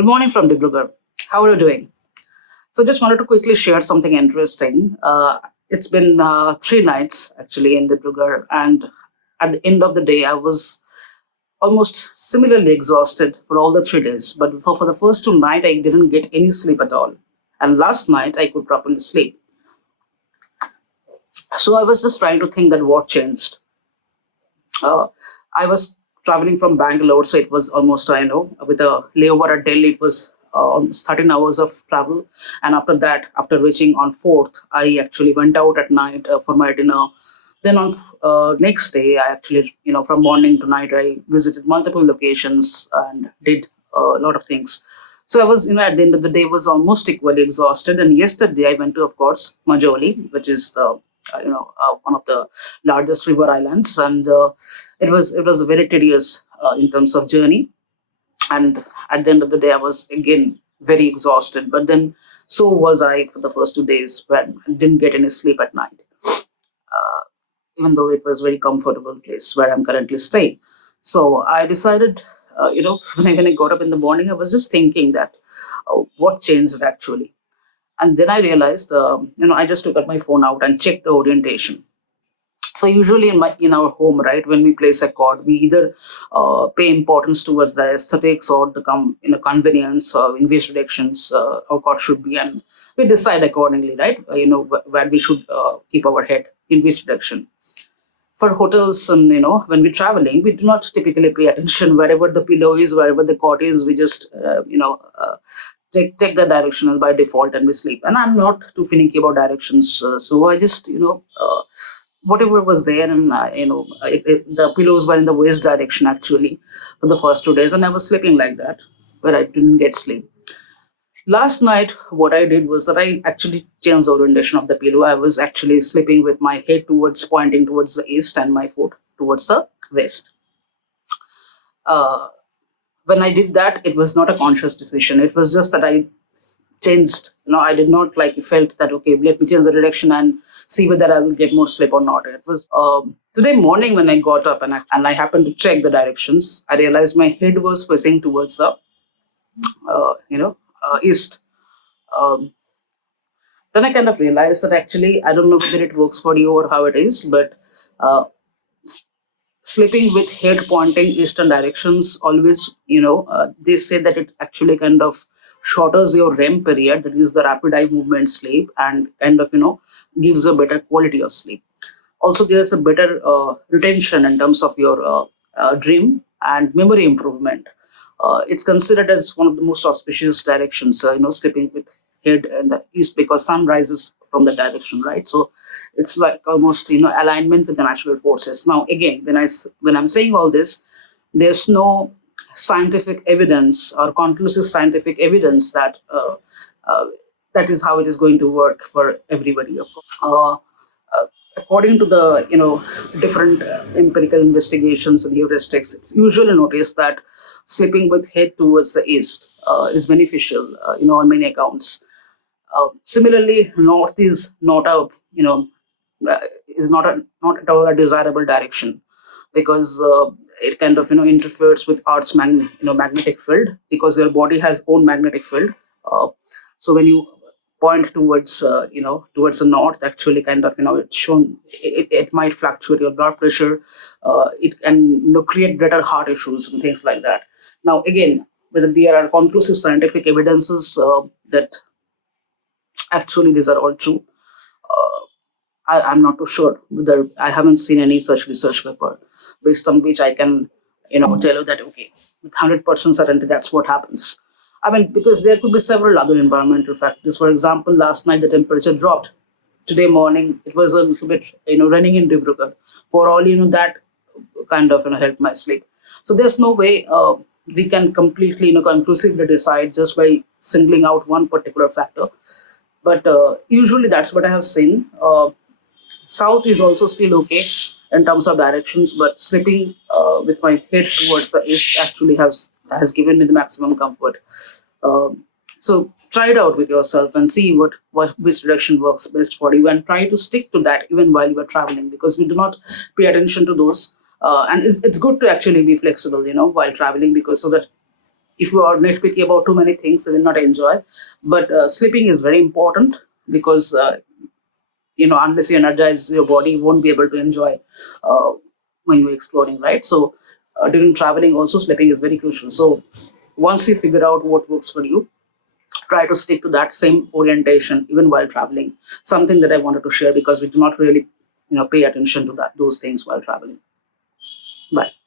Good morning from Dibrugarh. How are you doing? So, just wanted to quickly share something interesting. It's been 3 nights actually in Dibrugarh, and at the end of the day, I was almost similarly exhausted for all the 3 days. But for the first 2 nights, I didn't get any sleep at all. And last night, I could properly sleep. So, I was just trying to think that what changed. Uh, I was traveling from Bangalore, so it was almost, I know, with a layover at Delhi, it was almost 13 hours of travel. And after that, after reaching on 4th, I actually went out at night for my dinner. Then on next day, I actually, from morning to night, I visited multiple locations and did a lot of things. So I was, at the end of the day, was almost equally exhausted. And yesterday, I went to, of course, Majoli, which is the, one of the largest river islands, and it was very tedious in terms of journey. And at the end of the day, I was again very exhausted. But then, so was I for the first 2 days when I didn't get any sleep at night, even though it was very comfortable place where I'm currently staying. So I decided, when I got up in the morning, I was just thinking that what changed actually. And then I realized, I just took out my phone out and checked the orientation. So usually in our home, right, when we place a chord, we either pay importance towards the aesthetics or the convenience in which directions our chord should be, and we decide accordingly, right? Where we should keep our head in which direction. For hotels, and when we're traveling, we do not typically pay attention wherever the pillow is, wherever the cot is. We just take the directional by default and we sleep. And I'm not too finicky about directions, so I just whatever was there, and the pillows were in the west direction actually for the first 2 days, and I was sleeping like that, where I didn't get sleep. Last night, what I did was that I actually changed the orientation of the pillow. I was actually sleeping with my head towards pointing towards the east and my foot towards the west. Uh, when I did that, it was not a conscious decision. It was just that I changed. I did not like felt that okay, let me change the direction and see whether I will get more sleep or not. It was today morning when I got up and I happened to check the directions. I realized my head was facing towards the east. Um, then I kind of realized that actually I don't know whether it works for you or how it is, but uh, sleeping with head pointing eastern directions always, they say that it actually kind of shortens your REM period, that is the rapid eye movement sleep, and kind of, gives a better quality of sleep. Also, there's a better retention in terms of your dream and memory improvement. It's considered as one of the most auspicious directions, sleeping with head in the east because sun rises from the direction, right? So it's like almost alignment with the natural forces. Now, again, when I'm saying all this, there's no scientific evidence or conclusive scientific evidence that uh, that is how it is going to work for everybody, of course. According to the different empirical investigations and heuristics, it's usually noticed that sleeping with head towards the east is beneficial, on many accounts. Similarly, north is not a uh, not at all a desirable direction, because it kind of interferes with Earth's magnetic field, because your body has own magnetic field. Uh, so when you point towards towards the north, actually kind of it's shown it might fluctuate your blood pressure. It can create greater heart issues and things like that. Now again, whether there are conclusive scientific evidences that actually these are all true, I'm not too sure whether I haven't seen any such research paper based on which I can, tell you that okay, with 100% certainty that's what happens. I mean, because there could be several other environmental factors. For example, last night the temperature dropped. Today morning it was a little bit, running in Dibrugarh. For all that kind of helped my sleep. So there's no way we can completely, conclusively decide just by singling out one particular factor. But usually that's what I have seen. South is also still okay in terms of directions, but sleeping with my head towards the east actually has given me the maximum comfort. So try it out with yourself and see what which direction works best for you, and try to stick to that even while you are traveling, because we do not pay attention to those. And it's good to actually be flexible, while traveling, because so that If you are nitpicky about too many things, you will not enjoy. But sleeping is very important because unless you energize your body, you won't be able to enjoy uh, when you're exploring, right? So during traveling, also sleeping is very crucial. So once you figure out what works for you, try to stick to that same orientation even while traveling. Something that I wanted to share because we do not really pay attention to those things while traveling. Bye.